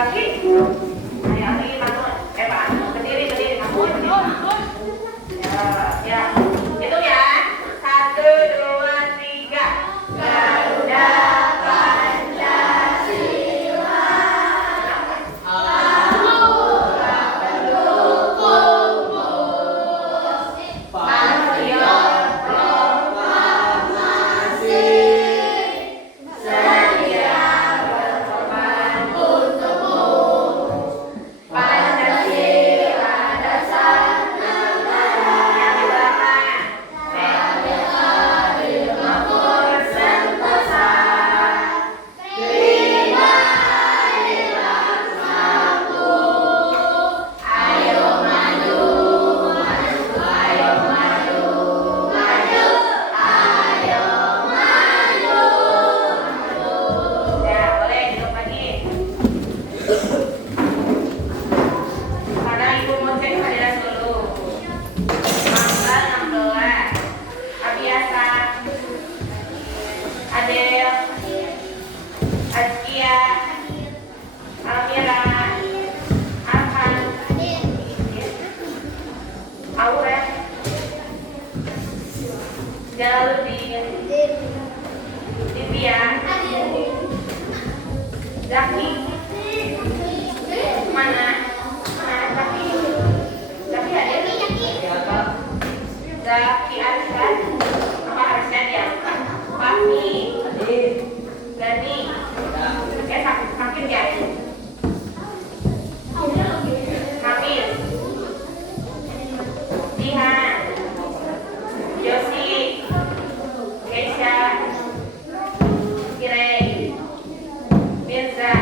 kaki. Ayo lagi bangun. Pak, berdiri bangun. Ya. Hitung ya. 1, 2, 3. Garuda Pancasila. Anugerah pendukung Patriot Proklamasi. Sedia berkorban untukmu. Pancasila dasar negara. Yang di belakang. Adil, makmur, sentosa. Terima adil laksanaku. Ayo maju, ayo maju, maju. Ayo maju. Ya, boleh duduk lagi. Karena ibu mau cek hadiah dulu. Tanggal 16. Abiasa. Adel. Azkia. Almira. Arhan. Aura. Jalaluddin. Divya. Zaki. Mana? Zaki. Zaki hadir? Zaki Arsyad. Apa Arsyad ya? Fahmi. Gani. Sakit ya? Hamid. Dihan. Josi. Keisha. Kirei. Mirza.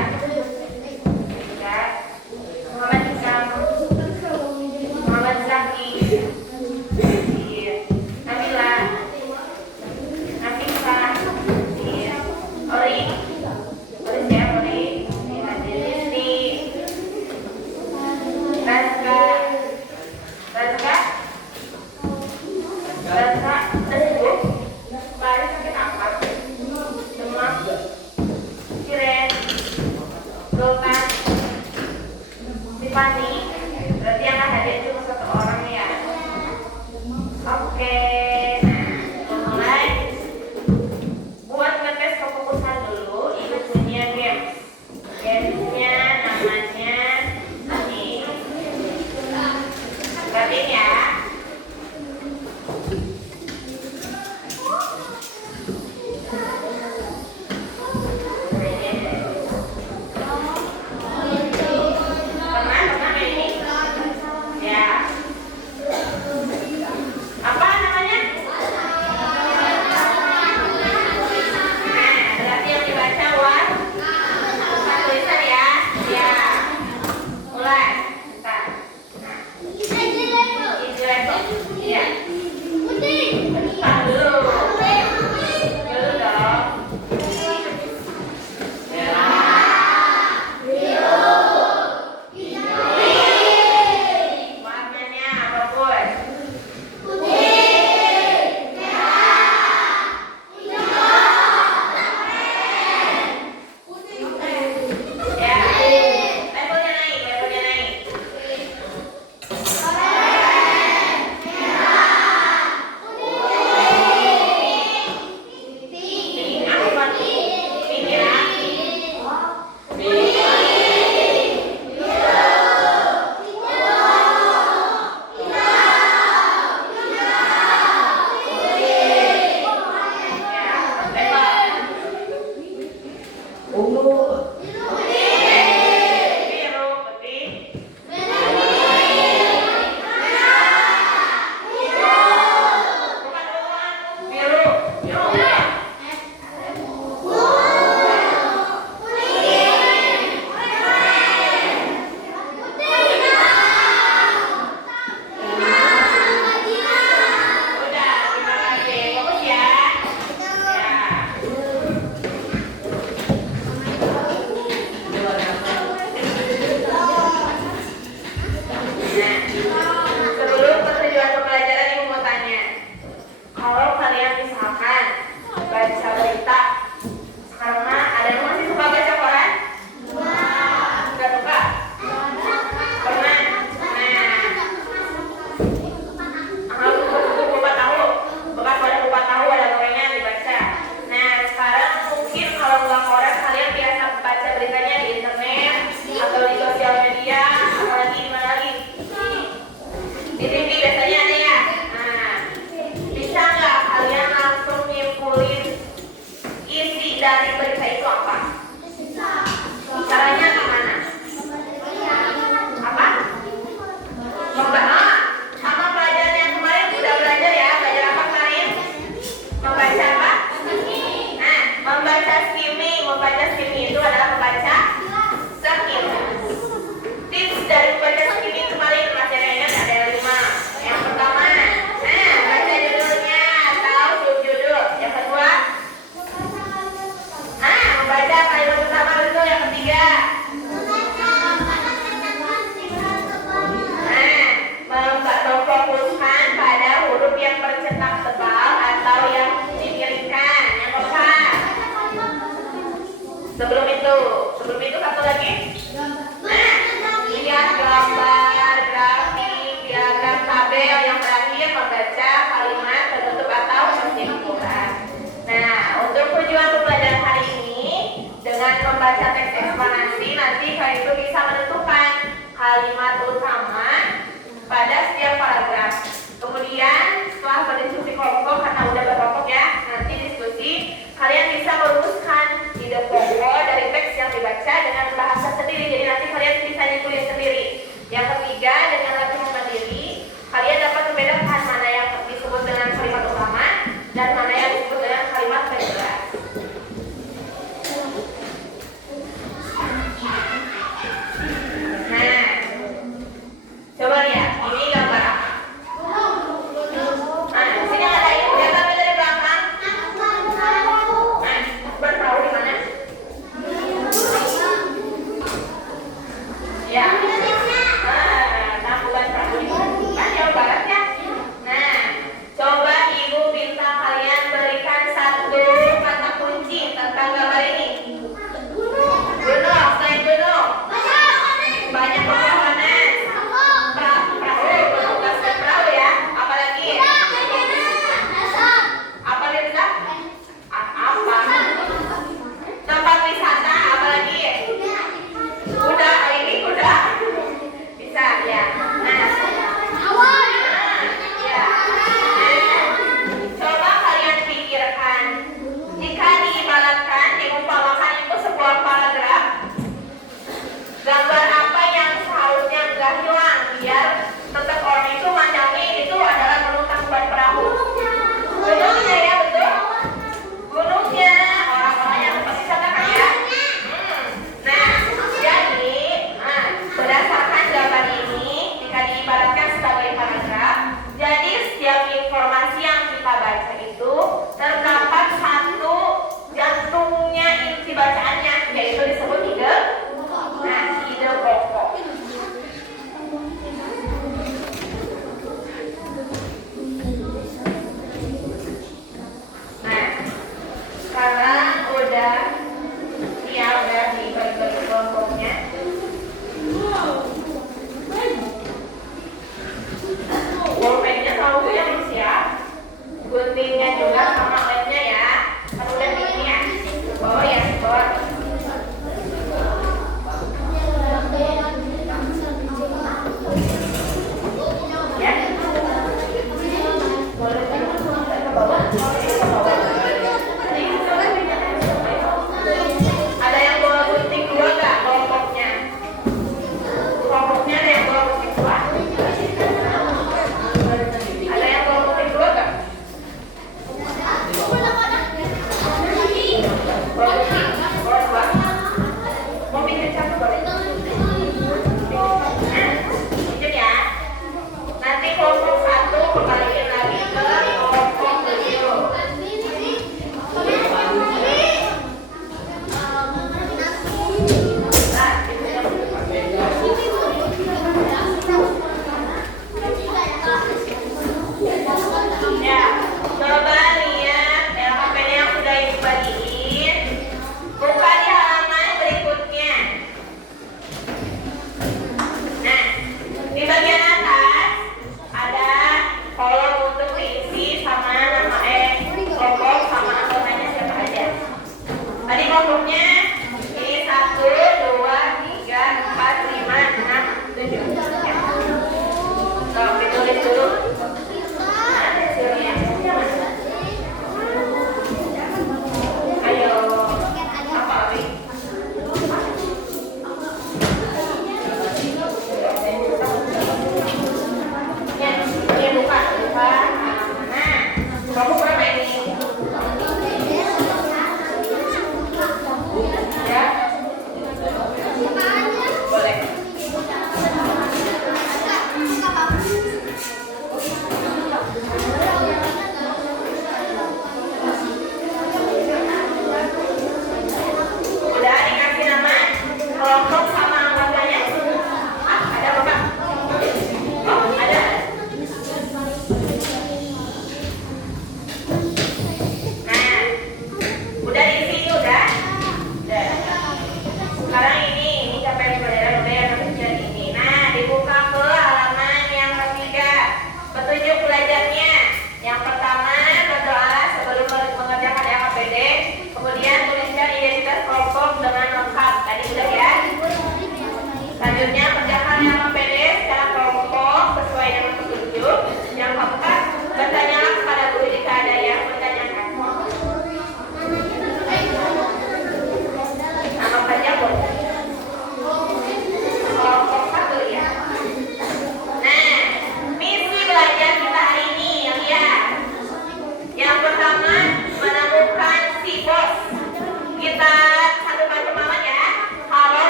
Muhammad Hikam. Muhammad Zaki. Nabila. Nafisa. Ori. Ori siapa Ori? Rizli. Razka. Razka. Razka. Teguh. Lari sakit apa? Demam. Siren. Sultan. Tiffany. Berarti yang hadir cuma 1 orang ya. Oke. Nah, mulai. Buat ngetes kefokusan dulu, ini punya games. Gamesnya namanya ini. Perhatiin ya. Pernah ini?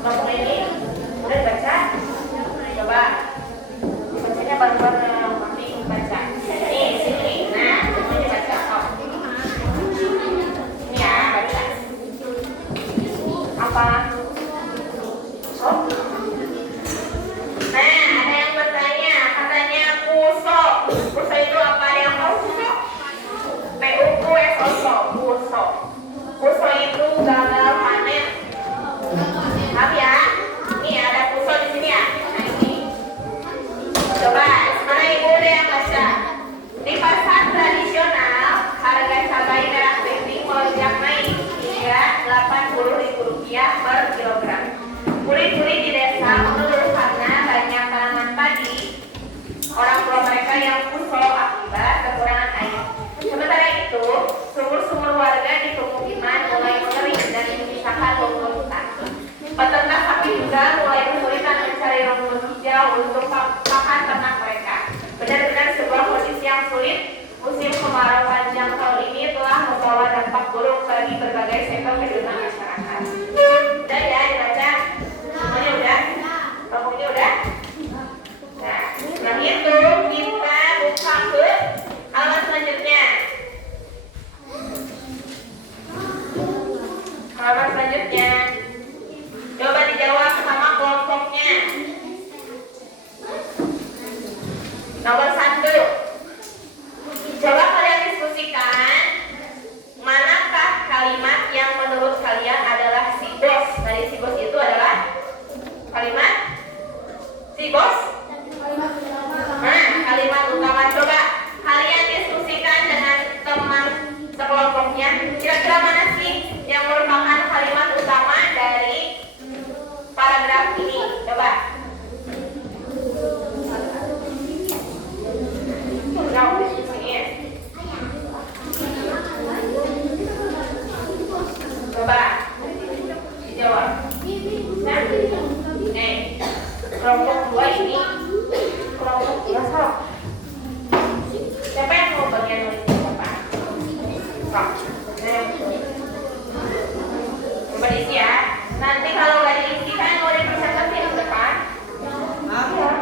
Kelompok ini udah baca? Coba bacanya bareng-bareng, mami baca. Nih, sini. Nah, semuanya baca. Oh. Ini ya, baca. Apa? Oh. Nah, ada yang bertanya, katanya puso. Puso itu apa yang puso? Puso, puso. Puso itu gagal panen. Maaf ya, ini ada puso di sini ya. Nah ini, coba mana ibu udah yang baca? Di pasar tradisional harga cabai merah keriting melonjak naik hingga Rp80.000 per kilogram. Kulit-kulit di desa mengeluh karena banyak tanaman padi orang tua mereka yang puso akibat kekurangan air. Sementara itu, sumur-sumur warga di pemukiman mulai mengering dan memisahkan rumput hutan. Peternak sapi juga mulai kesulitan mencari rumput hijau untuk pakan ternak mereka. Benar-benar sebuah kondisi yang sulit. Musim kemarau panjang tahun ini telah membawa dampak buruk bagi berbagai sektor kehidupan masyarakat. Udah ya dibaca? Semuanya udah? Kelompoknya udah? Nah, setelah itu kita buka ke halaman selanjutnya. Halaman selanjutnya. Coba dijawab sama kelompoknya. Nomor 1. Coba kalian diskusikan manakah kalimat yang menurut kalian adalah si bos. Dari si bos itu adalah kalimat si bos. Nah, kalimat utama. Coba kalian diskusikan dengan teman sekelompoknya. Kira-kira mana sih yang merupakan kalimat utama dari paragraf ini? Coba. Nah, diskusinya. Coba dijawab. Nah, nih kelompok 2 ini kelompok 2 salah. Siapa yang mau bagian nulis siapa? Coba diisi ya. Nanti kalau nggak diisi kan mau dipresentasi di depan. Ya.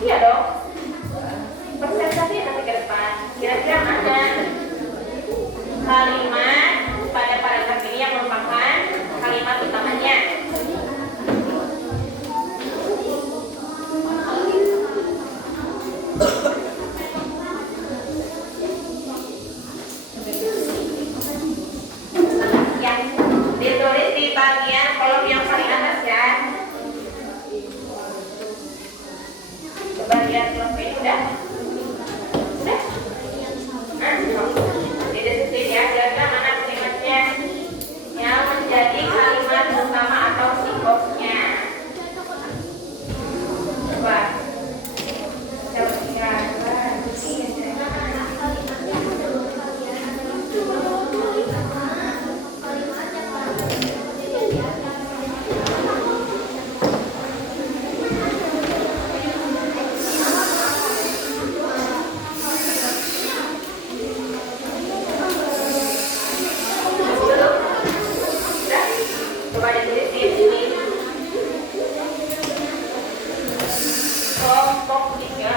Iya dong. Presentasi nanti ke depan. Kira-kira mana kalimat pada paragraf ini yang merupakan kalimat utamanya? Ya, ditulis di bagian kolom yang paling atas ya. Coba lihat kelompok ini udah? Udah? Nah, didiskusi ya, kira-kira mana kalimatnya yang menjadi kalimat utama atau si bosnya. Coba kira-kira coba ditulis di sini. Kelompok 3.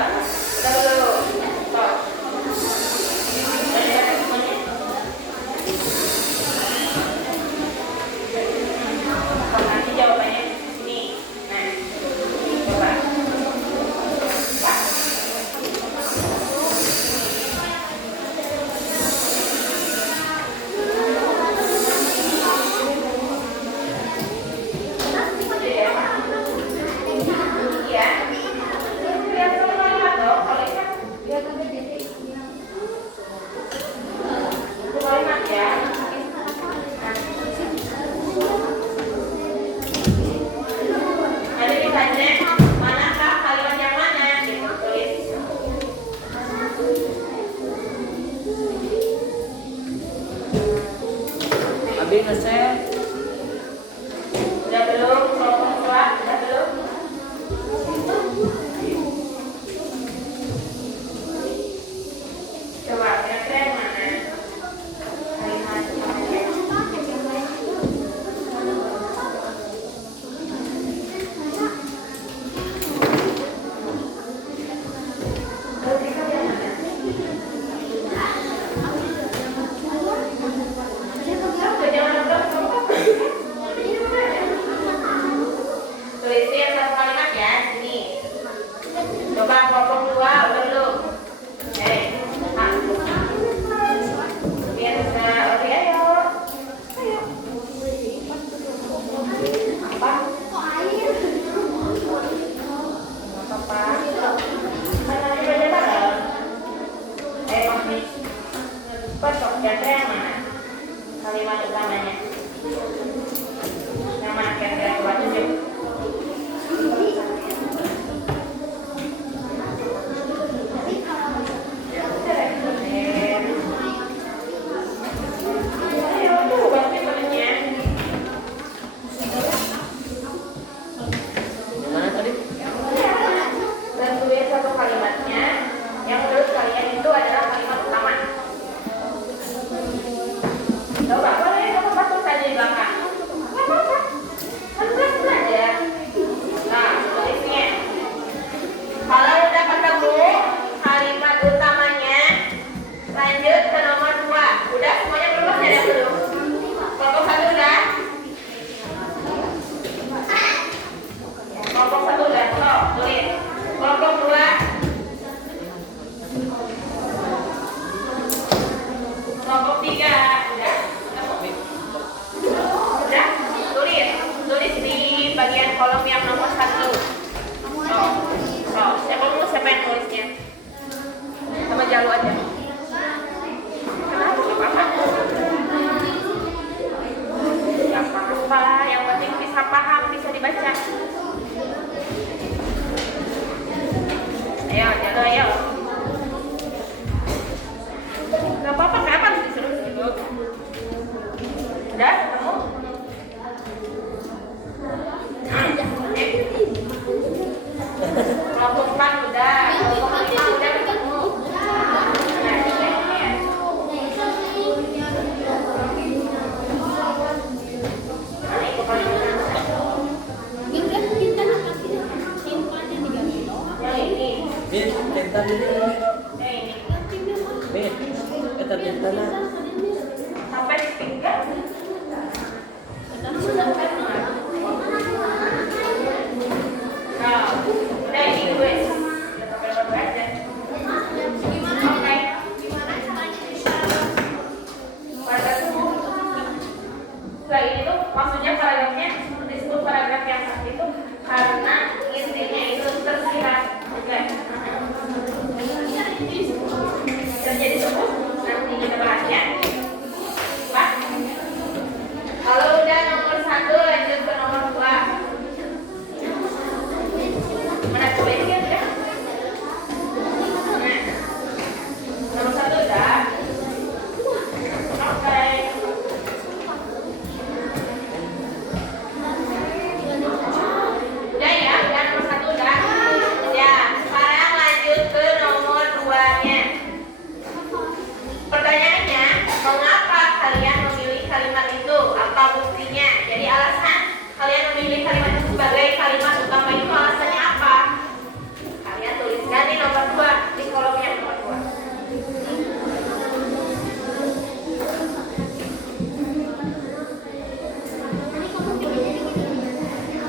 Udah belum? Stop. Udah lihat semuanya? Nanti jawabannya di sini. Nah, coba. Pak. Iya. Lihat semua kalimat dong. Kalau ini lihat sampai titik. Itu kalimat ya. Nanti ditanya manakah kalimat yang mana gitu tulis. Abi ngeset. Udah belum? Kelompok 2 udah belum? Coba kira-kira yang mana kalimatnya? yang mana? Kalimat utamanya. Yang mana kira-kira coba tunjuk? Ayo tuh, bantu temennya. Mana tadi? Dan tulis satu kalimatnya yang menurut kalian itu adalah kalimat utama. Coba, boleh kamu pasang saja di belakang. Nggak apa-apa. Kan aja. Nah, tulisnya. Kalau udah ketemu kalimat utamanya, lanjut ke nomor 2. Udah semuanya belum? Ada yang belum? Kelompok 1 udah? Kelompok 1 udah? So, tulis. Kelompok 2. Kelompok 3 udah? Udah? Tulis di bagian kolom yang nomor 1. Siapa yang nulisnya? Sama Jalu aja. Kenapa? Gak apa-apa. Gak apa-apa. Yang penting bisa paham, bisa dibaca. Ayo, Jalu, ayo. Gak apa-apa, kenapa harus disuruh dulu? Udah, ketemu? Kelompok 4 udah, kelompok 5 udah ketemu. Nah, ini. Nah, itu kalimatnya. Yang ini. Bin, tinta dulu. Yang ini. Bin, kita tinta lah. Sampai 3. Nah, udah ini gue. Sampai nomor aja. Oke. Paragraf itu. Setelah ini tuh maksudnya paragrafnya disebut paragraf yang satu itu karena intinya itu tersirat. Oke. Terjadi sebut nanti kita bahas ya. Pak. Kalau udah nomor 1 lanjut ke nomor 2. Mana tulisnya ya? Nah, nomor 1 udah. Oke. Udah ya, nomor 1 udah. Ya, sekarang lanjut ke nomor 2-nya. Pertanyaannya, mengapa kalian memilih kalimat itu? Apa buktinya? Jadi alasan kalian memilih kalimat itu sebagai kalimat utama itu alasannya apa? Kalian tuliskan di nomor 2, di kolom yang nomor 2.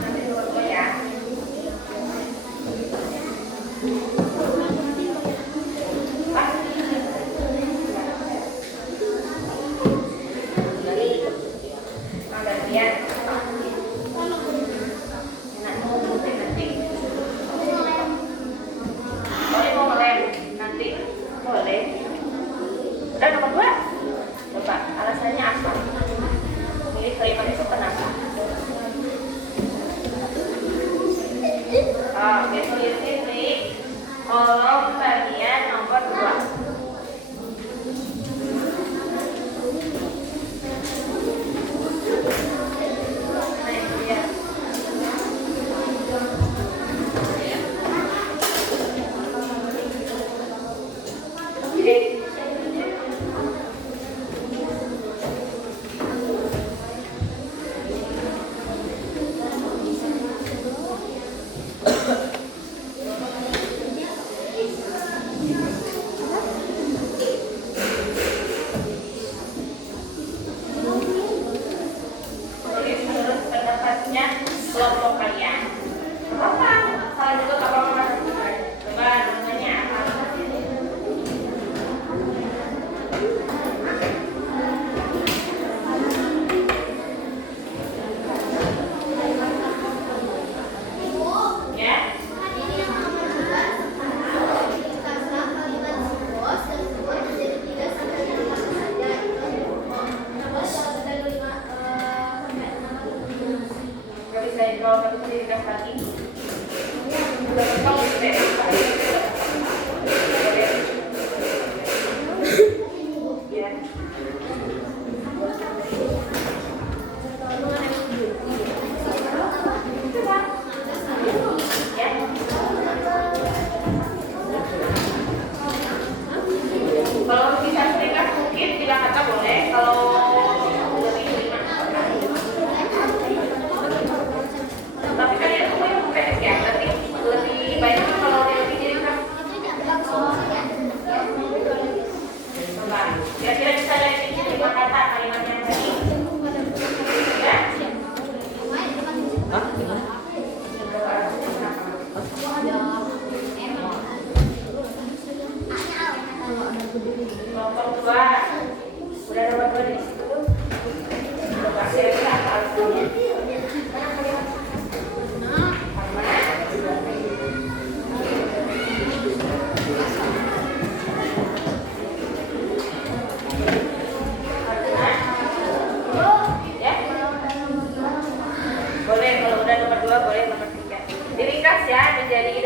Nanti nomor 2 ya. Pak. Gantian. Enak, nanti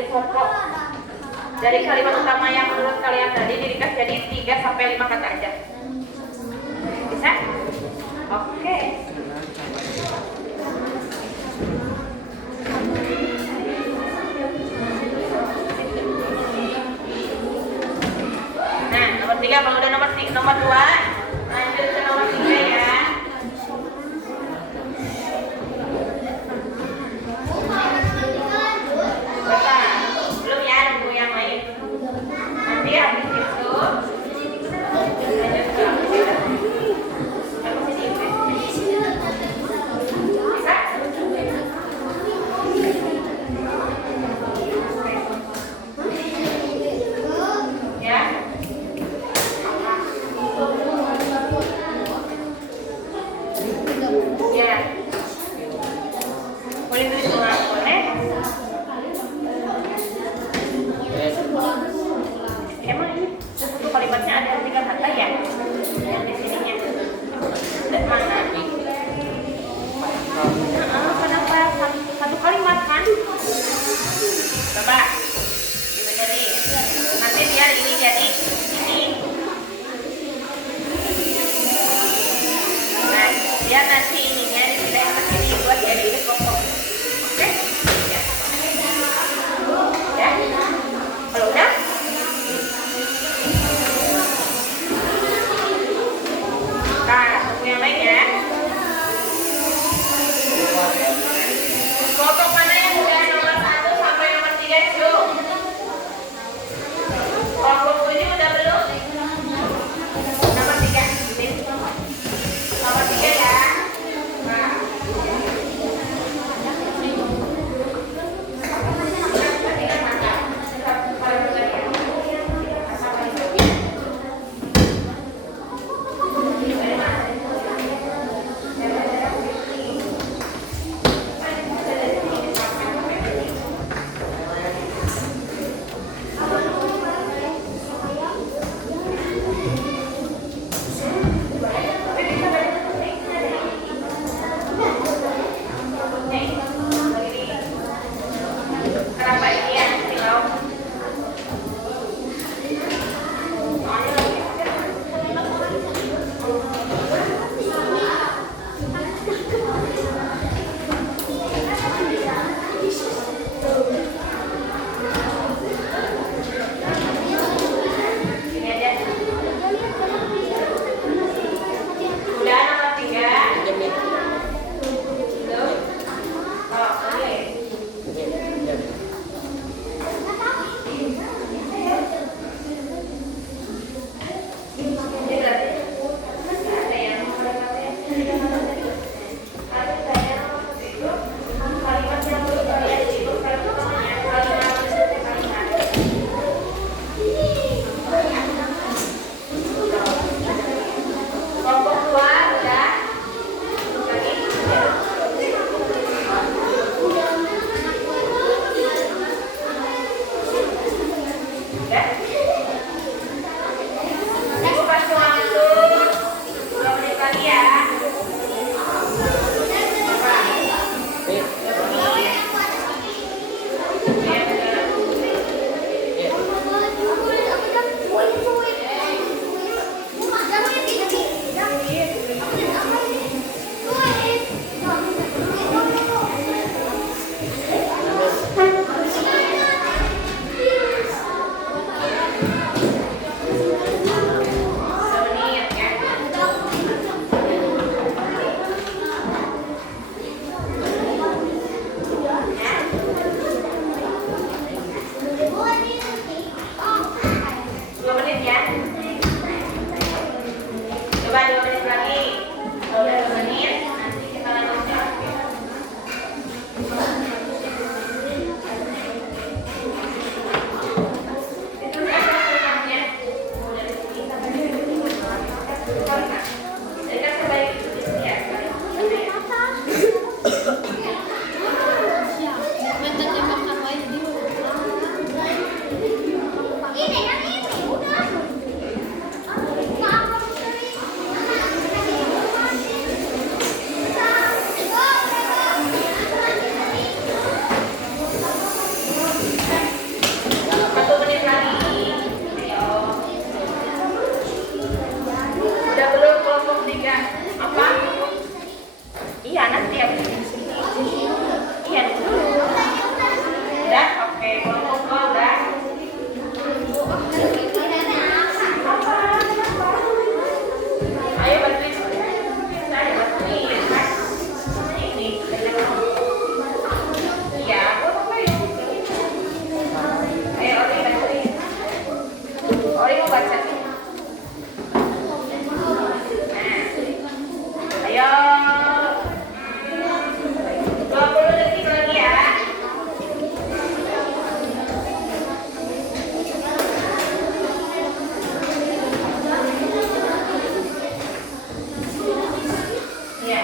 pokok dari kalimat utama yang menurut kalian tadi diringkas jadi 3 sampai 5 kata aja. Bisa? Oke. Nah, nomor 3 kalau udah nomor 2, lanjut ke nomor 3 ya. Bapak, belum ya nunggu yang lain. Nanti habis itu lanjut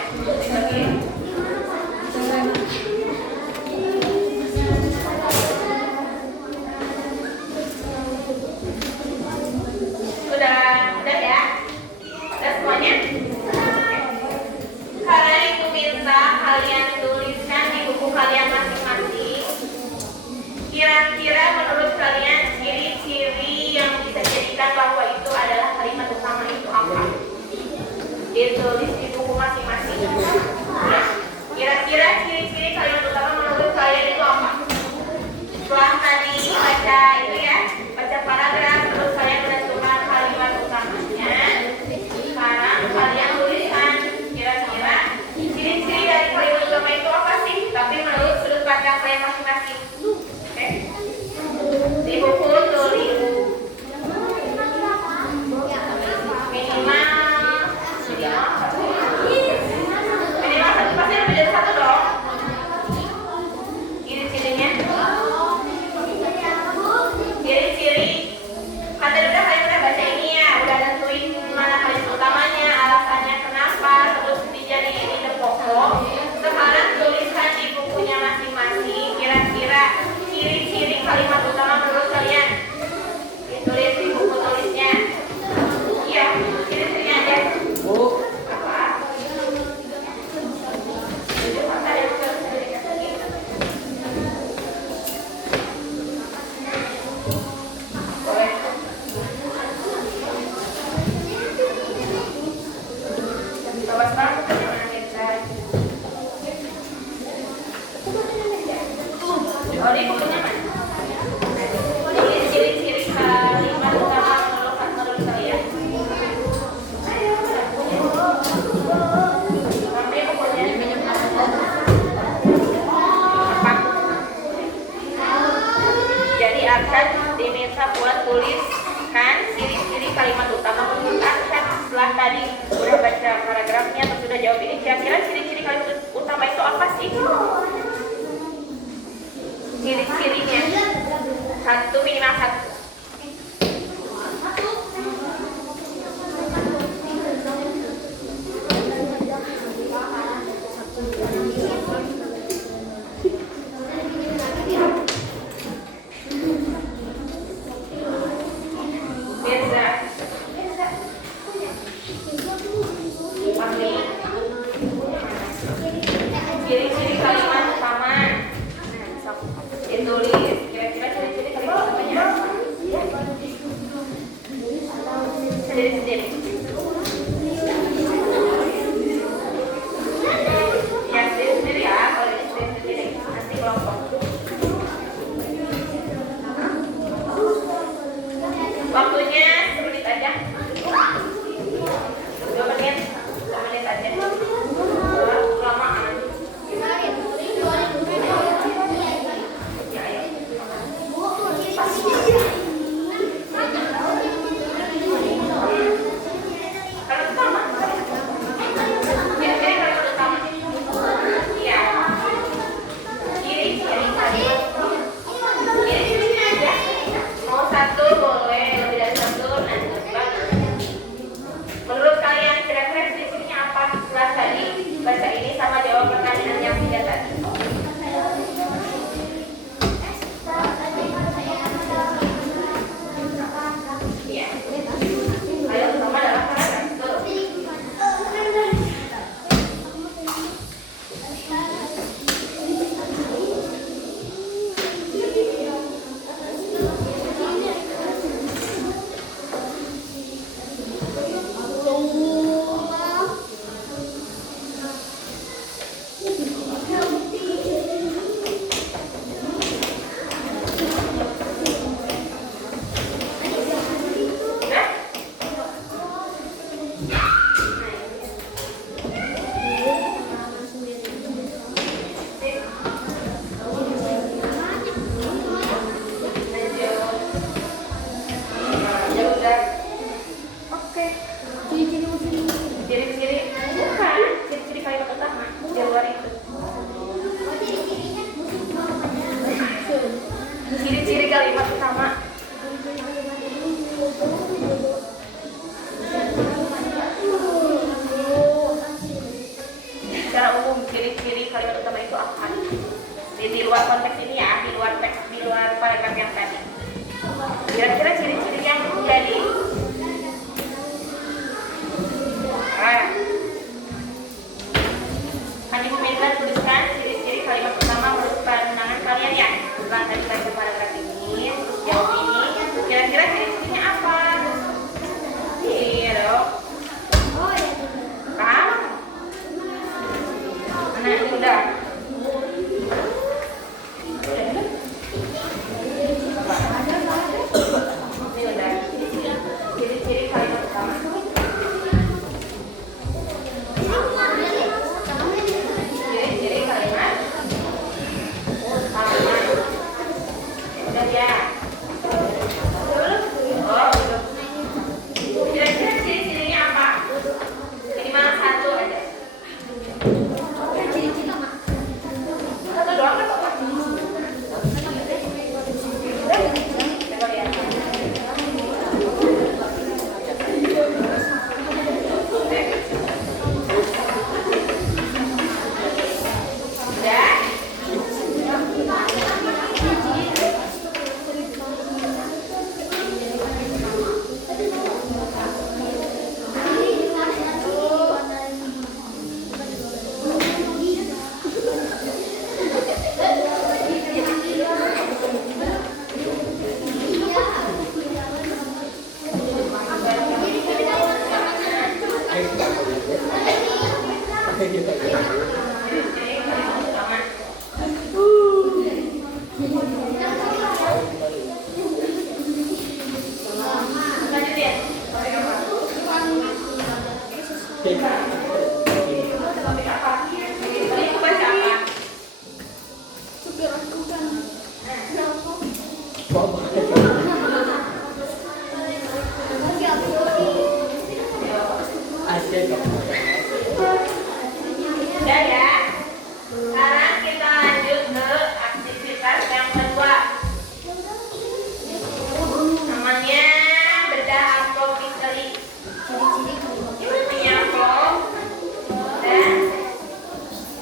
Lagi. Udah ya? Udah semuanya? Karena itu minta kalian tuliskan di buku kalian masing-masing. Kira-kira menurut kalian ciri-ciri yang bisa jadikan bahwa itu adalah kalimat utama itu apa? Ditulis di buku masing-masing. Ya. Kira-kira ciri-ciri kalimat utama menurut kalian itu apa? Setelah tadi baca itu ya, baca paragraf, terus kalian menentukan kalimat utamanya. Sekarang kalian tuliskan kira-kira ciri-ciri dari kalimat utama itu apa sih? Tapi menurut sudut pandang kalian masing-masing. Oke? Di buku tulis minimal satu, pasti lebih dari satu dong. Ciri-cirinya. Ciri-ciri. Kan tadi kalian udah baca ini ya, udah tentuin mana kalimat utamanya, alasannya kenapa, terus dijadiin ide pokok. Sekarang tuliskan di bukunya masing-masing kira-kira ciri-ciri kalimat utama menurut kalian. Ditulis di buku tulisnya. Iya, ciri-cirinya aja. Bu, Apa? Boleh. Coba sekarang bagaimana kita? Oh, ini bukunya mana? Ini ciri-ciri kalimat utama menurut kalian. Sampai bukunya empat. Jadi akan diminta buat tuliskan ciri-ciri kalimat utama menurut Arsyad. Setelah tadi udah baca paragrafnya atau sudah jawab ini, kira-kira ciri-ciri kalimat utama itu apa sih? Ciri-cirinya satu, minimal satu. Beza. Ciri-ciri kalimat utama. Ditulis kira-kira ciri-ciri kalimat utamanya apa? Udah ya. Sekarang kita lanjut ke aktivitas yang kedua. Namanya bedah amplop misteri. Ini punya amplop dan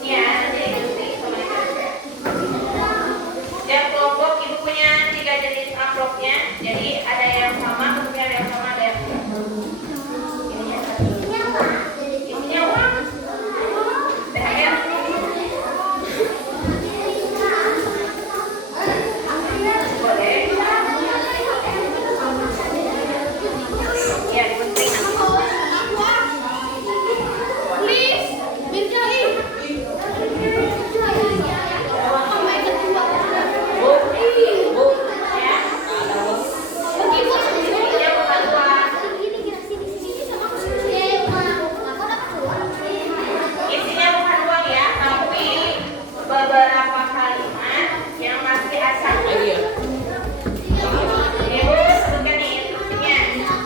ini ya nanti diikuti sama ibu. Setiap kelompok ibu punya 3 jenis amplopnya. Jadi ada yang sama, kemudian ada yang sama, ada yang tidak. Isinya uang. THR. Boleh. Ya, digunting. Isinya bukan uang ya, tapi beberapa kalimat yang masih asal. Ibu sebutkan nih instruksinya.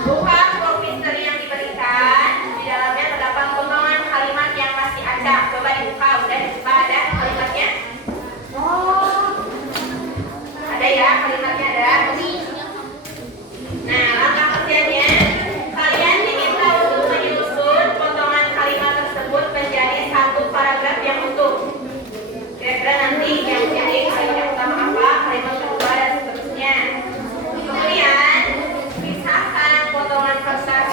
Buka amplop misteri yang diberikan. Di dalamnya terdapat potongan kalimat yang masih acak. Coba dibuka, udah dibuka ada kalimatnya? Ada ya, kalimatnya ada. Nah, langkah kerjanya kalian diminta untuk menyusun potongan kalimat tersebut menjadi satu paragraf yang utuh. Kira-kira nanti yang menjadi kalimat yang pertama apa, kalimat kedua dan seterusnya. Kemudian pisahkan potongan kertas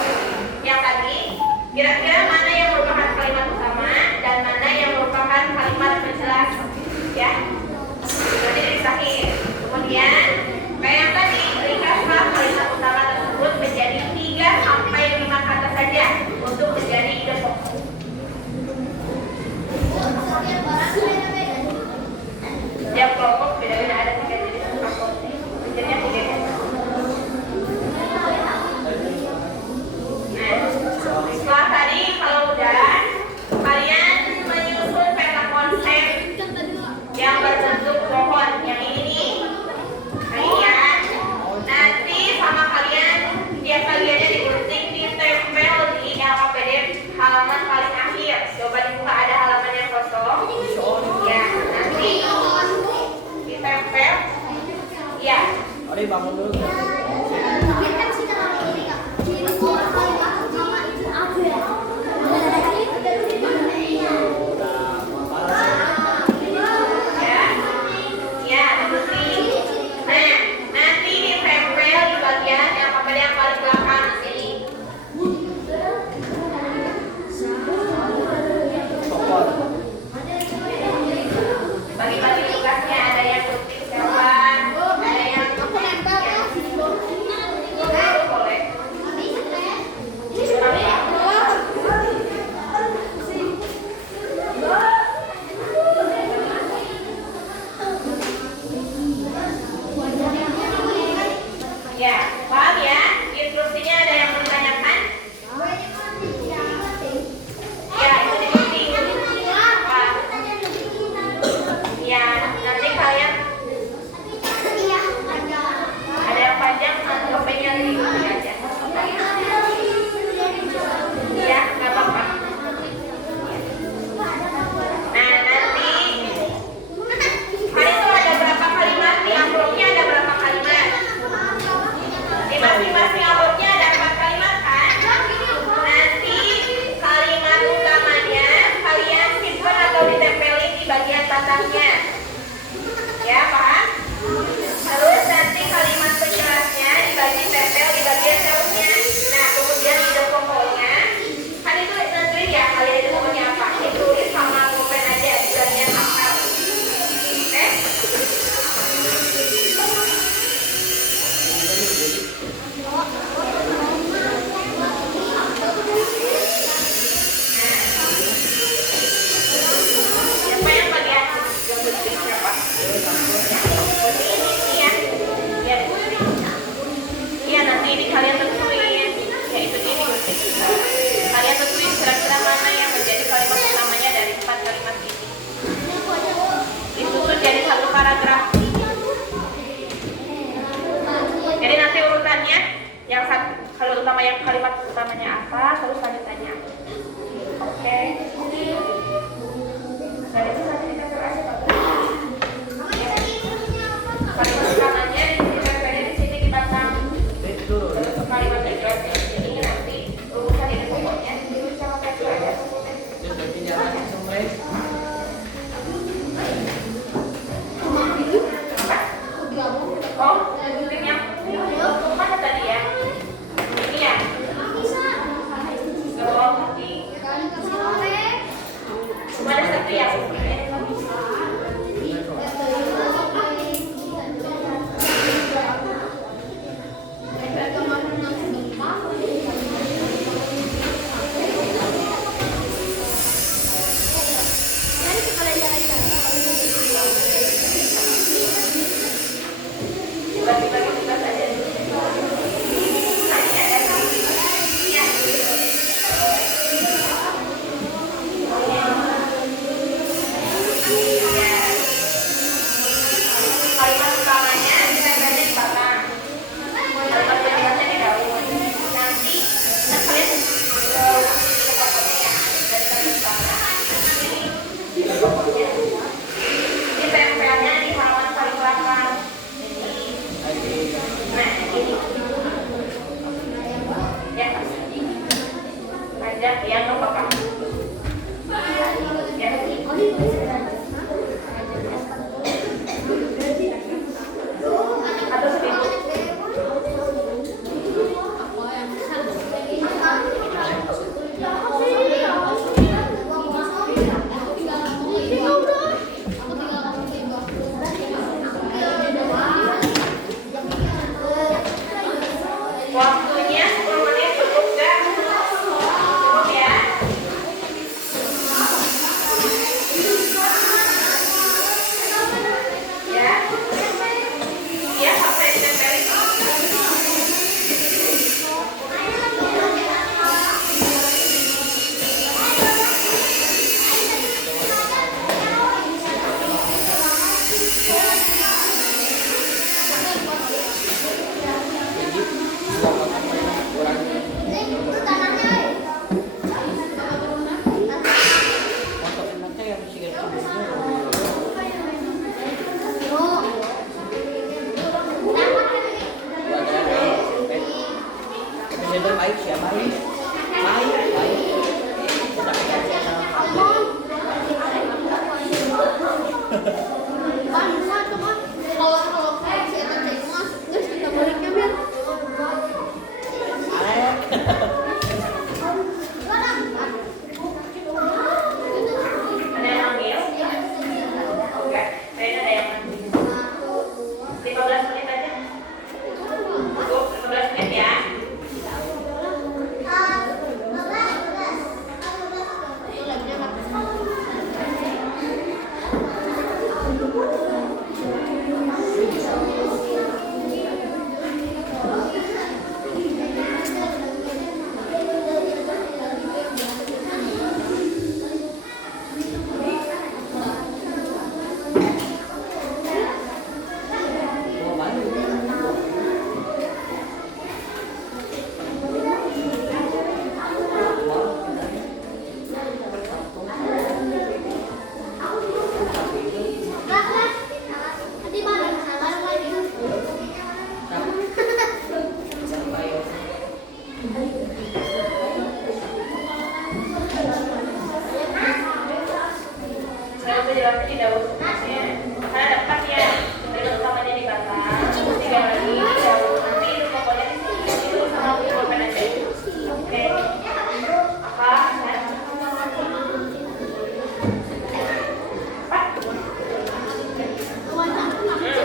yang tadi. Kira-kira mana yang merupakan kalimat utama dan mana yang merupakan kalimat penjelas, ya. Nanti dipisahin. Kemudian kayak yang tadi, ringkaslah kalimat utama tersebut menjadi 3 sampai 5 kata saja untuk menjadi ide pokok. Setiap kelompok beda-beda, ada 3 jenis kelompok. Jenisnya 3 kan? Nah, setelah tadi kalau udah, kalian menyusun peta konsep yang berbentuk pohon. Yang ini nih. Nah ini ya. Nanti sama kalian tiap bagiannya digunting, ditempel di LKPD halaman paling akhir. Coba dibuka, ada halaman yang kosong. Ya, nanti ditempel. Ya. Ori bangun dulu. Ya, digunting. Nah, nanti ditempel di bagian LKPD yang paling belakang sini. Bagi-bagi tugasnya, ada yang gunting sewan, ada yang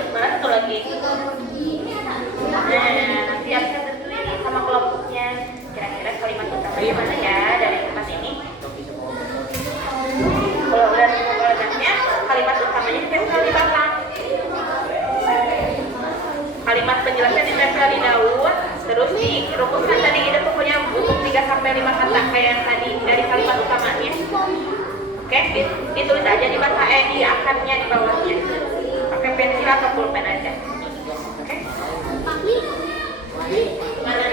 Mana satu lagi? Nah, nanti akan tentuin sama kelompoknya. Kira-kira kalimat utamanya mana ya dari kertas ini? Kalau udah nemu kalimatnya, kalimat utamanya ditempel di belakang. Kalimat penjelasan ditempel di daun, terus dirumuskan tadi itu pokoknya untuk 3-5 kata kayak yang tadi dari kalimat utamanya. Oke, ditulis aja di di akarnya di bawahnya. Pakai pensil atau pulpen aja. Oke? Mana?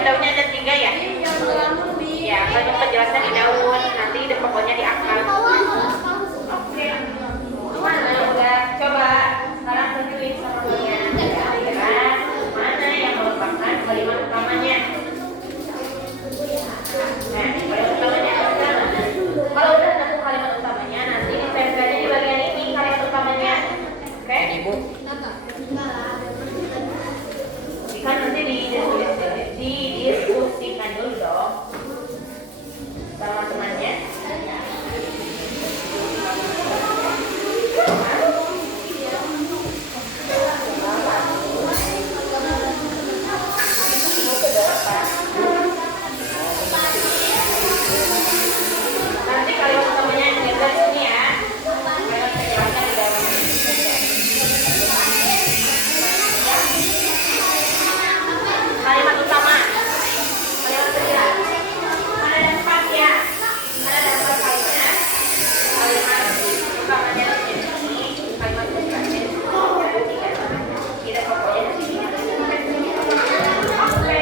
Daunnya ada 3 ya? Ya, banyak penjelasan di daun, nanti pokoknya di akar. Oke. Mana udah? Coba sekarang tunjukin sama kalian. Kira-kira mana yang merupakan kalimat utamanya? Nah, kalimat utamanya adalah kalau udah nemu kalimat utamanya, nanti ditempelnya di bagian ini kalimat utamanya. Oke? Ibu. Kan nanti didiskusikan dulu dong sama temannya. Nanti kalimat utamanya yang di sini ya. Kalimat penjelasan di dalam. Kalimat utama, kalimat penjelas. Mana ada 4 ya? Mana ada 4 kalimat? Kalimat utamanya di sini, kalimat penjelasnya di sini. Ada 3. Kita pokoknya di sini. Oke.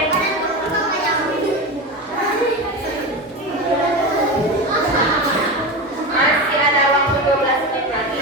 Masih ada waktu 12 menit lagi.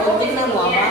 Mungkin nang mama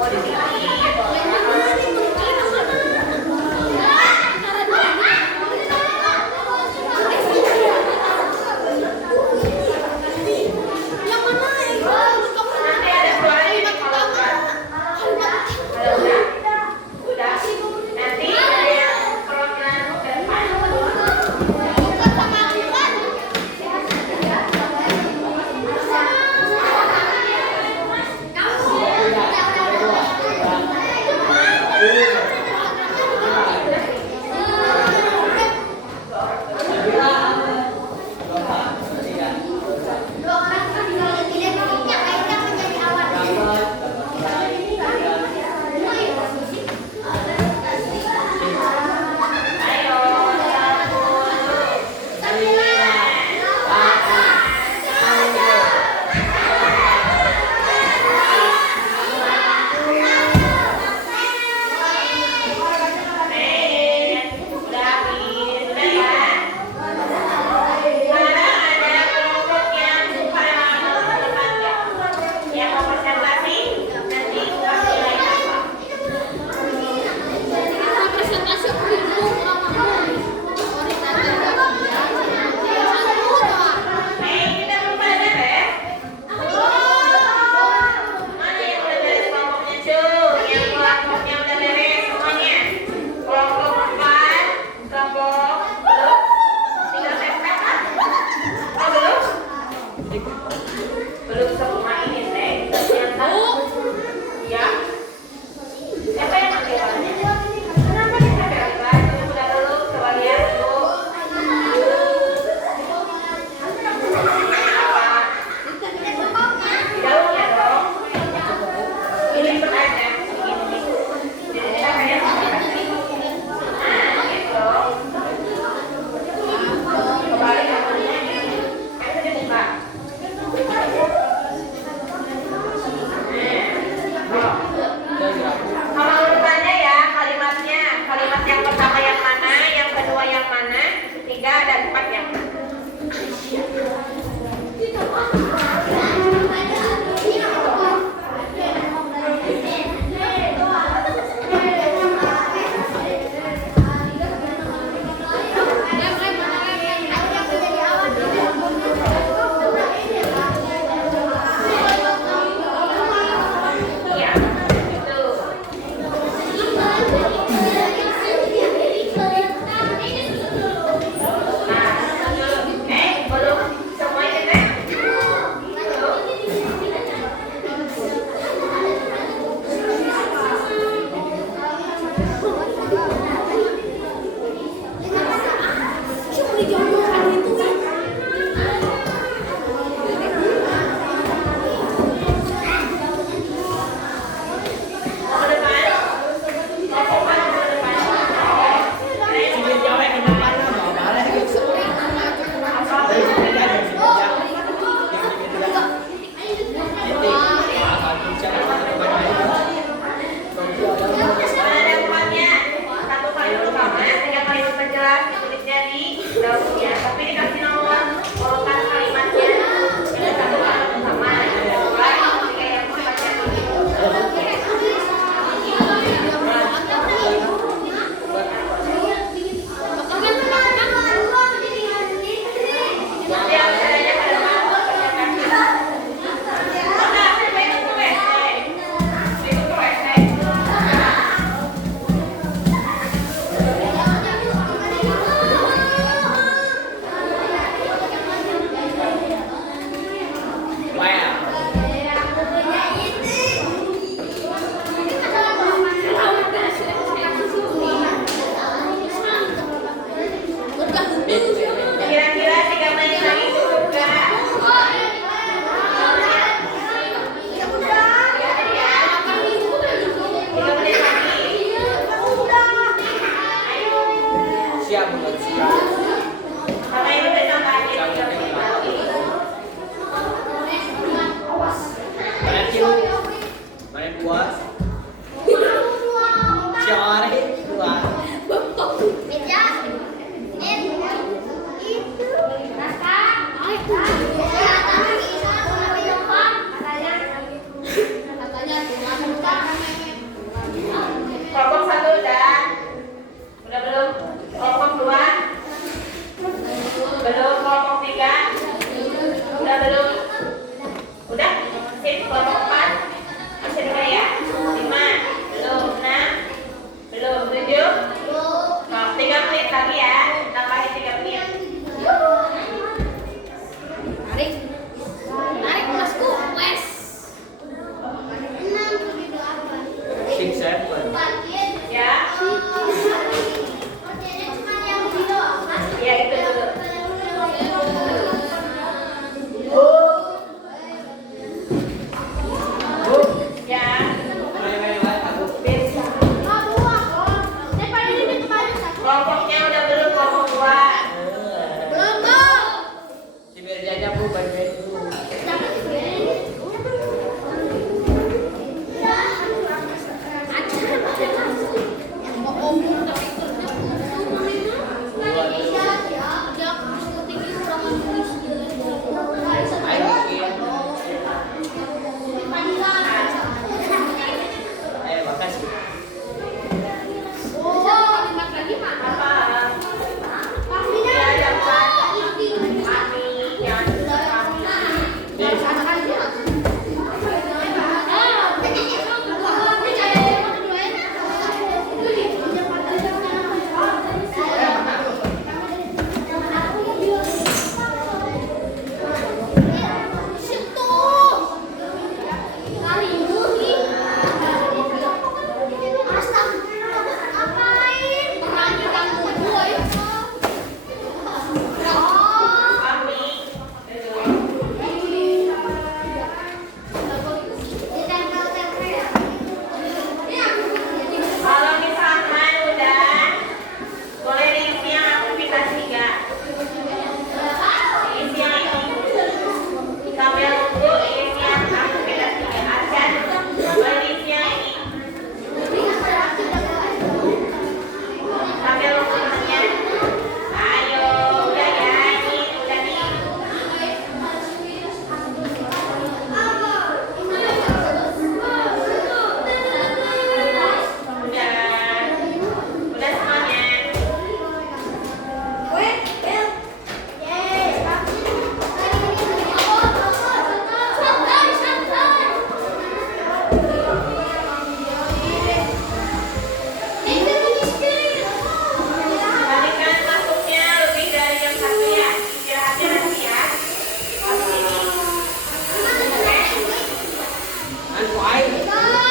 Oh di sini. Nanti ada suara ini kalau udah. Kalau udah. Nanti ada yang perwakilan ke depan. Belum semua ini teh ternyata ya siapa yang menjawabnya kenapa disadarkan udah dulu coba lihat dulu apa jauhnya dong ini pertanyaan ini jadi kita kayak gitu kembali yang dibuka. Kalau urutannya ya kalimatnya, kalimat yang pertama yang mana, yang kedua yang mana, ketiga dan empat yang mana. Tapi dikasih nomor urutan kalimatnya ada satu kalimat sama yang kedua yang ketiga yang keempat yang begitu. Nanti acaranya pada malam persiapkan diri. Mana saya ikut ke WC. Ikut ke WC. Kira-kira 3 menit lagi cukup gak? 3 menit lagi. Siap, bukan siap. Karena itu besok lagi 3 menit lagi. Mana cium? Mana puas? Cari puas. Katanya Six seven. Ya. Ya itu dulu. Ya. Kelompoknya udah belum kelompok 2. Si Mirjanya bu bacain dulu. Ayo bikin. Ayo makasih. Apa? Ya yang kami yang kalau misalkan udah boleh diisi yang aktivitas 3. Diisi yang ini sambil nunggu isi yang aktivitas 3. Arcan boleh diisi yang ini sambil nunggu temennya. Ayo udah ya, ini udah nih. Udah semuanya. Balikan masuknya lebih dari jam 1 ya. Istirahatnya nanti ya. Habis ini. Anu air. Apa?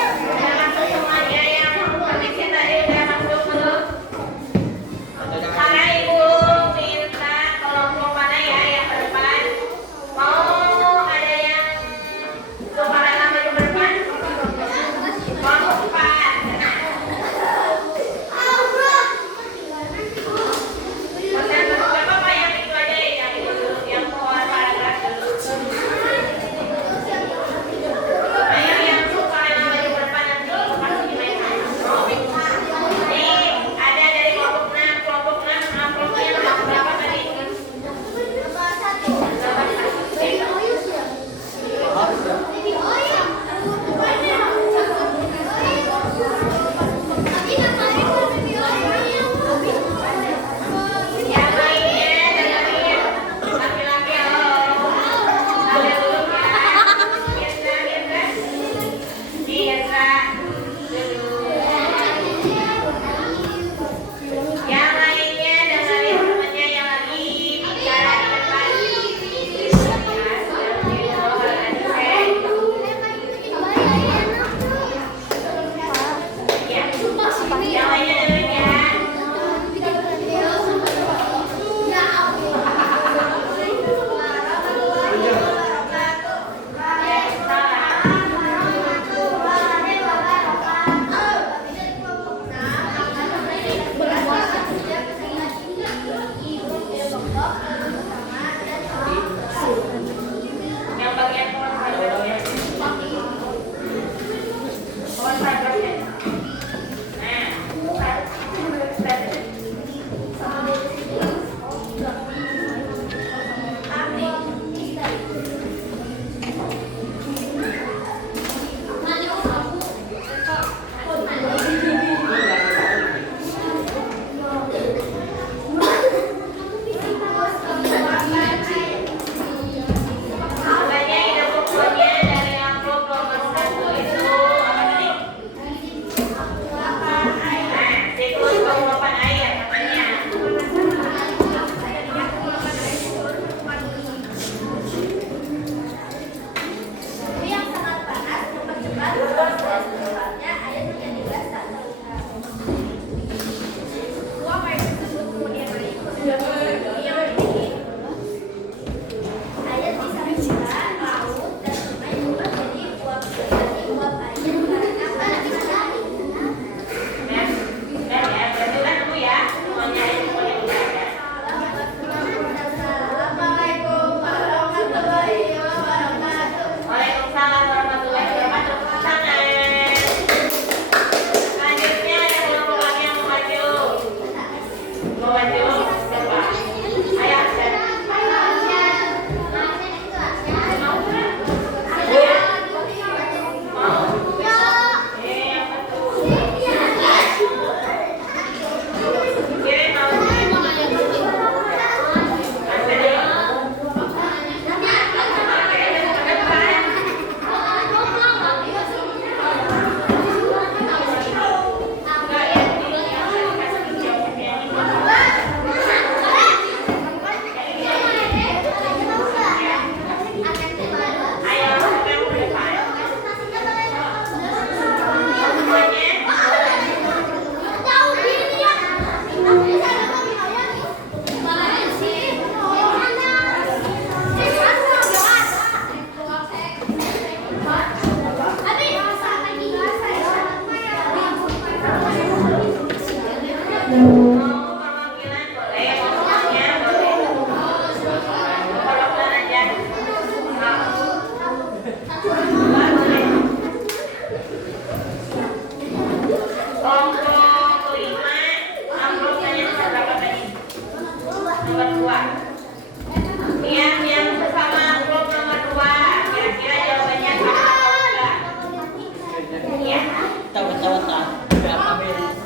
Udah masuk semuanya yang permisi tadi udah masuk belum? Mau pemanggilan boleh, ngomongnya boleh. Kalau aja. Kelompok kelima, amplopnya berapa tadi? Nomor 2. Yang bersama amplop nomor 2, kira-kira jawabannya sama atau enggak? Ya. Tahu tahu tahu. Berapa bel?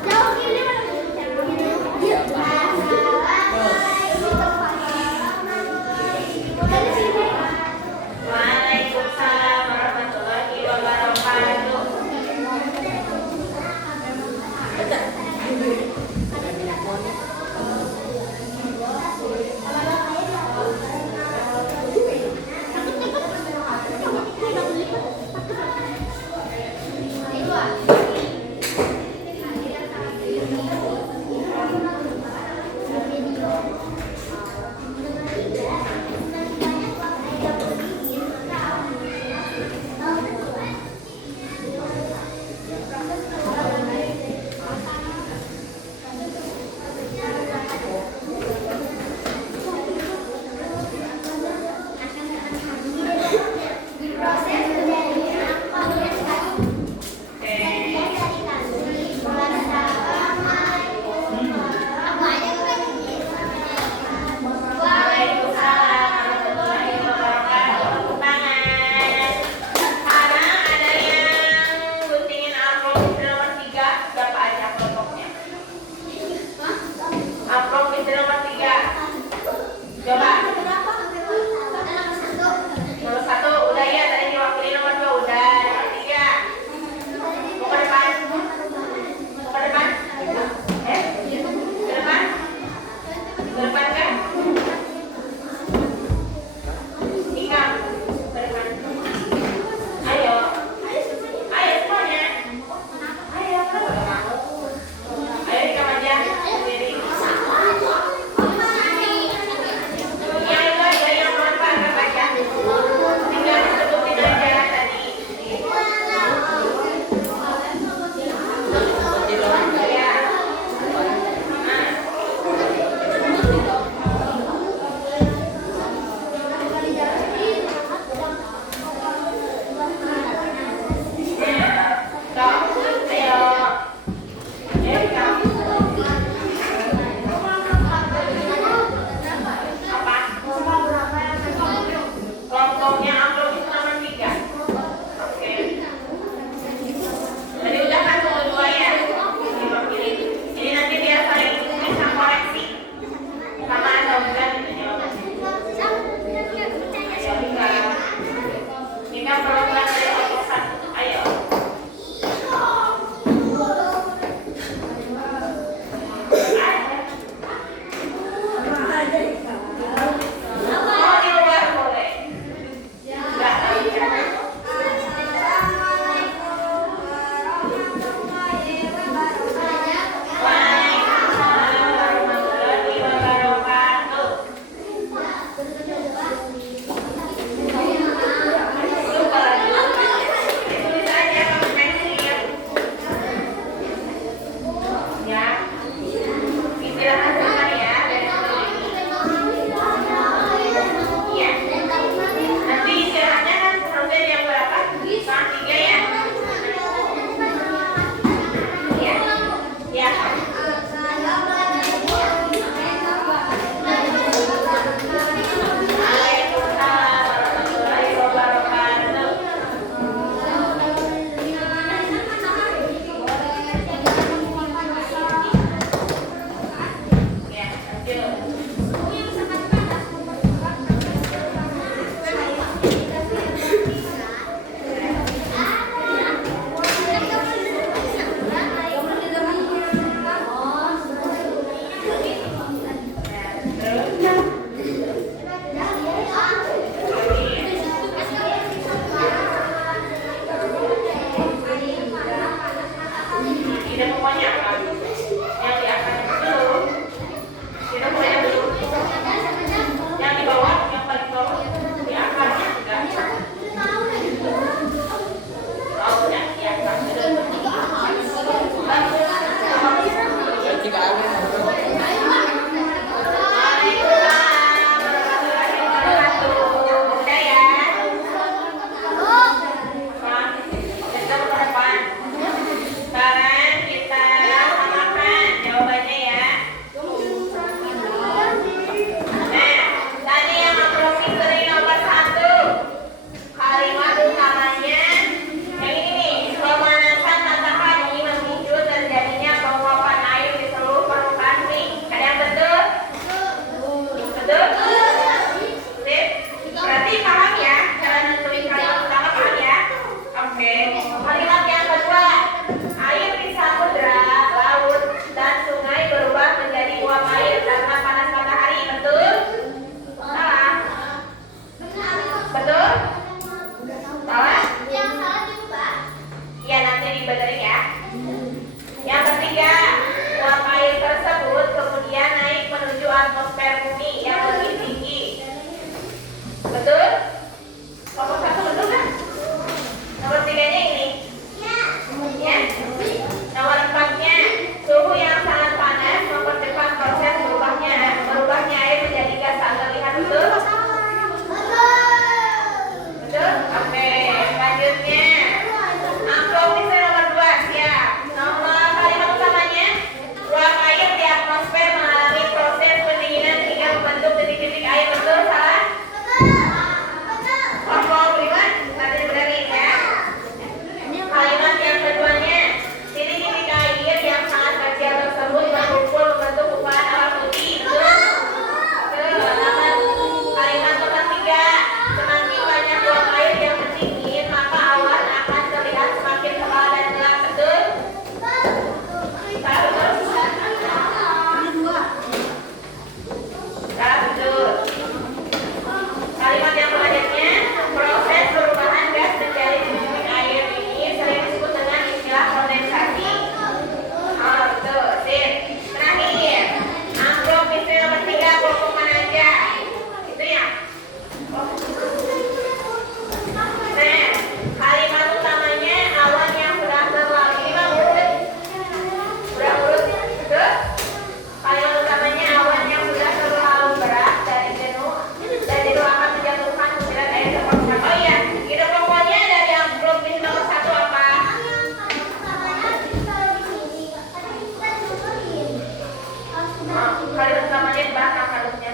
Kalimat utamanya bahasa harusnya.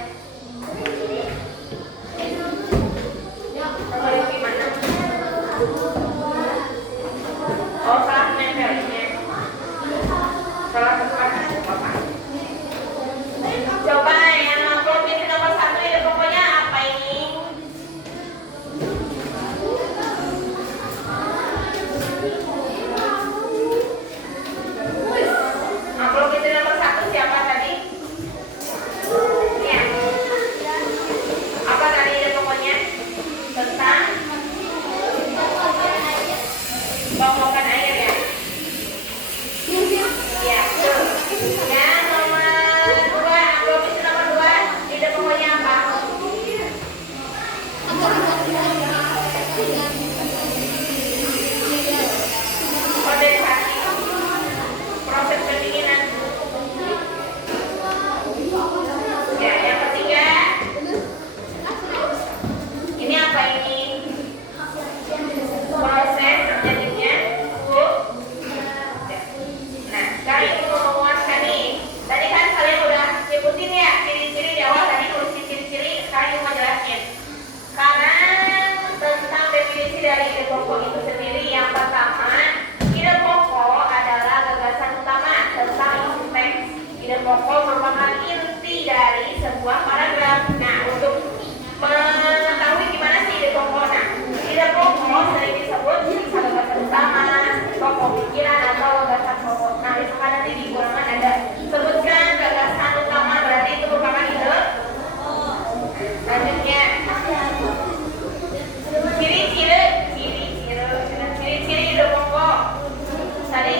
Kalimat gimana? Oh, salah menempelnya. Salah tempat apa? Coba yang provinsi nomor 1 itu pokoknya apa ini? Provinsi nomor 1 siapa tadi? Ya. Apa tadi itu pokoknya? Tentang pokok air ya? Iya, betul. Yang nomor 2, provinsi nomor 2 itu pokoknya apa? Kondensasi, proses pendinginan. Ya, yang ketiga, ini apa ini? Proses terjadinya Nah, sekarang ini mau menguaskan nih. Tadi kan kalian udah nyebutin ya ciri-ciri di awal, tadi nulisin ciri-ciri. Sekarang ini mau jelasin. Sekarang tentang definisi dari ide pokok itu sendiri. Yang pertama, ide pokok adalah gagasan utama tentang isi teks. Ide pokok merupakan inti dari sebuah paragraf. Nah, untuk mengetahui gimana sih ide pokok, nah, ide pokok sering disebut gagasan utama, pokok pikiran atau gagasan pokok. Nah, misalkan nanti di ulangan ada sebutkan gagasan utama, berarti itu merupakan ide. Selanjutnya, ciri-ciri ide pokok. Tadi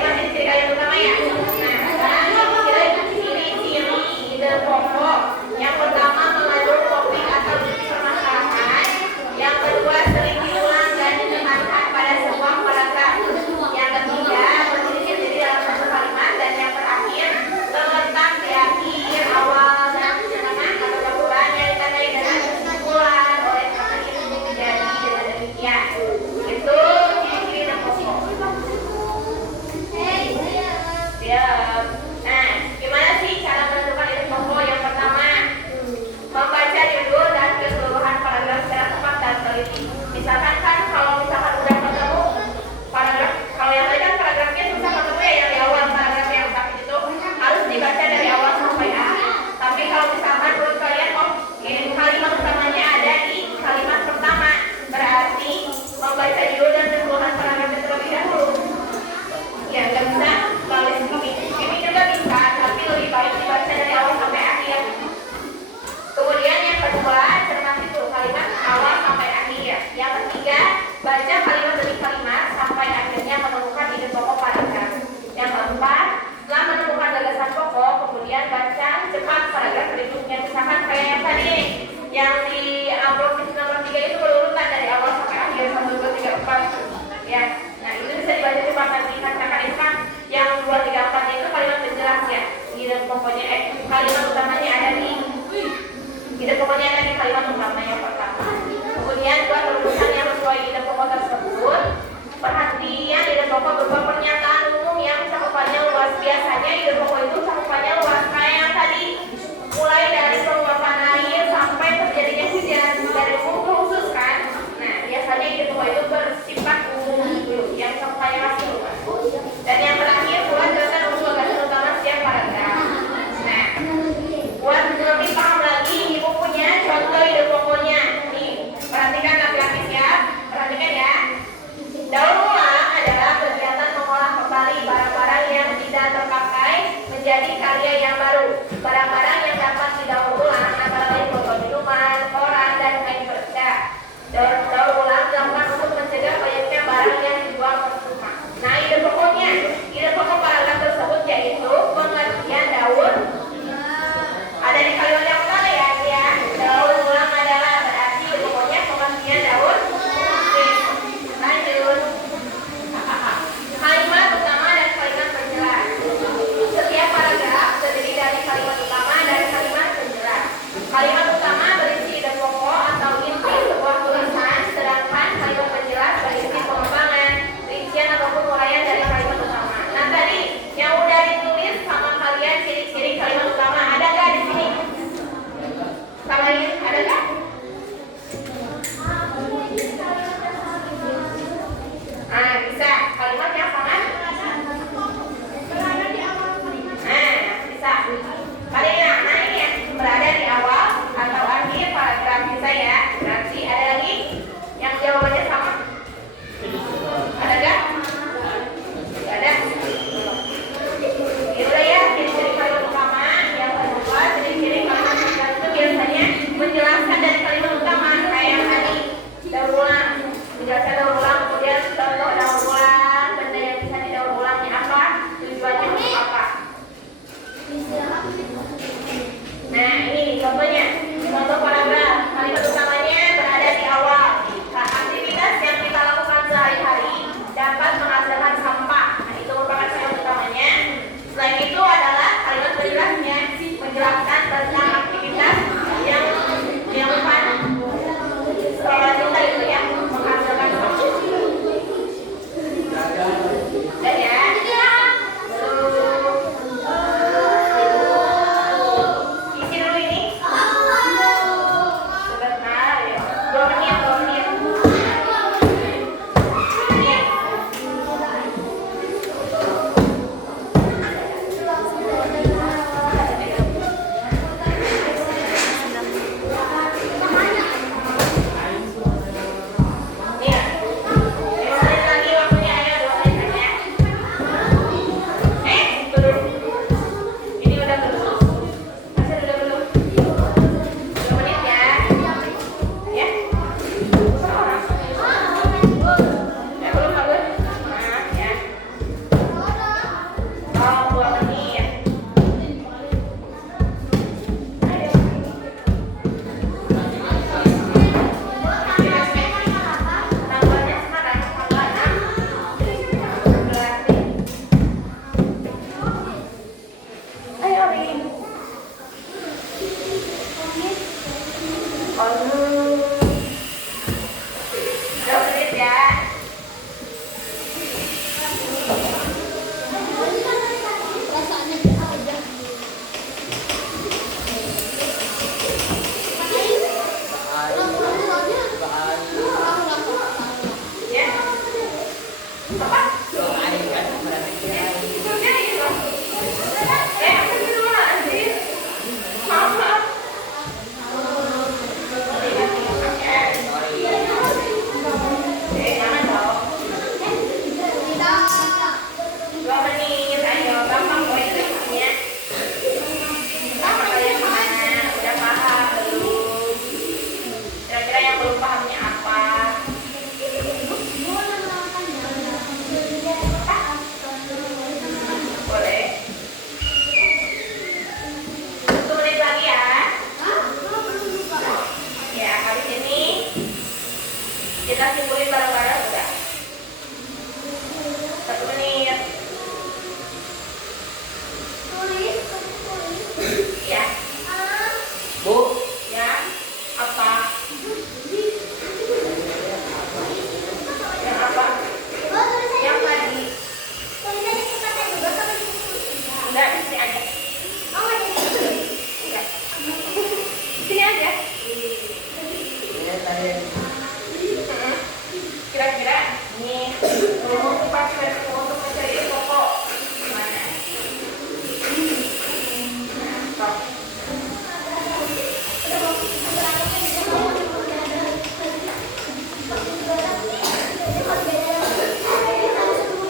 masih ciri kalian utama ya. Nah, sekarang ciri-ciri ide pokok. Yang pertama, mengandung topik atau inti permasalahan. Yang kedua, sering diulang dan ditekankan pada sebuah paragraf. Yang ketiga, berdiri sendiri dalam satu kalimat. Dan yang terakhir, terletak di akhir, awal, dan tengah atau campuran yang ditandai dengan kesimpulan. Oleh karena itu menjadi dengan demikian. Itu ciri-ciri ide pokok. Siap. Nah, gimana sih cara menentukan ide pokok? Yang pertama, membaca judul dan keseluruhan paragraf secara tepat dan teliti. Misalkan kan kalau misalkan udah ketemu paragraf, kalau yang tadi kan paragrafnya susah ketemu ya, yang di awal paragraf yang sakit itu harus dibaca dari awal sampai akhir. Tapi kalau misalkan menurut kalian, oh kalimat utamanya ada di kalimat pertama, berarti membaca judul dan keseluruhan paragraf terlebih dahulu. Ya nggak bisa melalui skimming juga bisa, tapi lebih baik dibaca dari awal sampai akhir. Kemudian yang kedua, cermati tuh kalimat awal sampai akhir. Yang ketiga, baca kalimat demi kalimat sampai akhirnya menemukan ide pokok paragraf. Yang keempat, setelah menemukan gagasan pokok, kemudian baca cepat paragraf berikutnya. Misalkan kayak yang tadi nih, yang di provinsi nomor 3 itu berurutan dari awal sampai akhir 1, 2, 3, 4. Ya, nah itu bisa dibaca cepat nanti. Karena itu kan yang 2, 3, 4 itu kalimat penjelas ya. Ide pokoknya kalimat utamanya ada di ide pokoknya ada di kalimat utama yang pertama. Kemudian buat rumusan yang sesuai ide pokok tersebut. Perhatian, ide pokok berupa pernyataan umum yang cakupannya luas. Biasanya ide pokok itu cakupannya luas, kayak yang tadi, mulai dari penguapan air sampai terjadinya hujan, dari umum ke khusus kan. Nah, biasanya ide pokok itu bersifat umum dulu, yang cakupannya masih luas. Dan yang terakhir, buat gagasan utama setiap paragraf. Nah, buat lebih paham lagi, ibu punya contoh ide pokoknya. Nih, perhatikan laki-laki siap, perhatikan ya. Daur ulang adalah kegiatan mengolah kembali barang-barang yang tidak terpakai menjadi Oh, 2 menit. Tanggalnya sekarang tanggal 6. Berarti. Ayo, Ri. Oh, 2 menit ya. Ya. Apa? Doain kan berarti ya. Kira-kira yang belum pahamnya apa? Boleh. 1 menit lagi ya. Ya, habis ini kita simpulin bareng-bareng udah. 1 menit. Ya, Bu, ya. Apa? Yang apa? Yang tadi. Enggak, di sini aja. Enggak. Sini aja. ini tadi Kira-kira nih untuk mencari pokok gimana? Stop.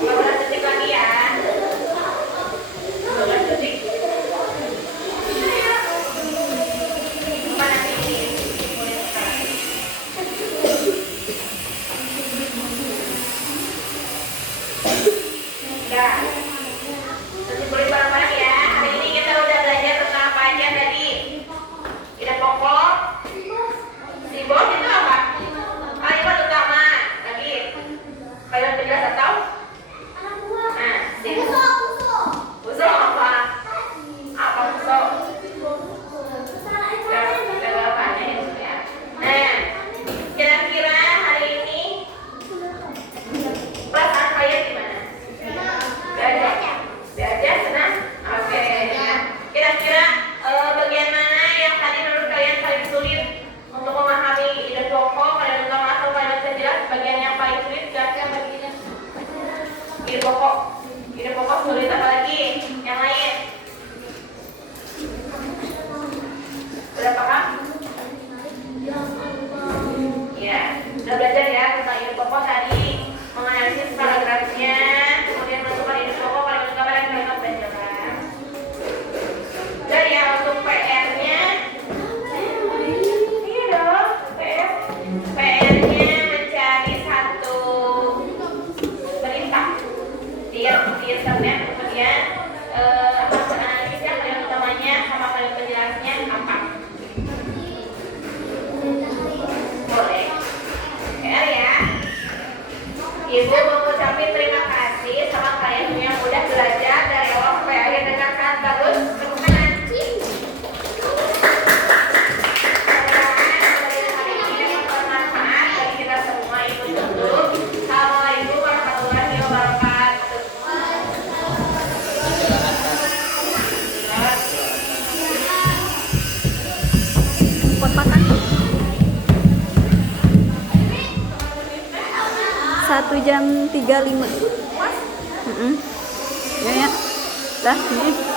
Beberapa detik lagi ya. 12 detik. Mana ini? Mulai sekarang. Udah. Terus boleh bareng-bareng ya. Hari ini kita udah belajar tentang apa aja tadi. Ide pokok. Simbol itu apa? Kalimat utama. Lagi. Kalimat penjelas atau? Nah, simbol. Usul apa? Apa usul? Jawabannya itu ya. Nah, kira-kira hari ini perasaan kalian gimana? Belajar senang? Oke. Kira-kira bagian mana yang tadi menurut kalian paling sulit untuk memahami ide pokok, kalian utama atau kalimat penjelas? Bagian yang paling sulit kira-kira bagian ide pokok. Ide pokok sulit apa lagi? Yang lain? Udah paham? Ya, sudah belajar ya tentang ide pokok tadi, menganalisis paragrafnya, kemudian menentukan ide pokok, kalimat utama dan kalimat penjelas. Dan ya untuk PR-nya, iya dong, PR-nya mencari satu berita di internet, kemudian analisisnya kalimat utamanya sama kalimat penjelasnya apa? Boleh. PR ya. Ibu mengucapkan terima kasih sama kalian yang udah belajar dari awal sampai akhir dengan sangat bagus. Tepuk tangan. Mudah-mudahan pelajaran hari ini dapat bermanfaat bagi kita semua. Ibu tutup. Assalamualaikum warahmatullahi wabarakatuh. Pot makan 1 jam 35. Ya ya. Dah, ini.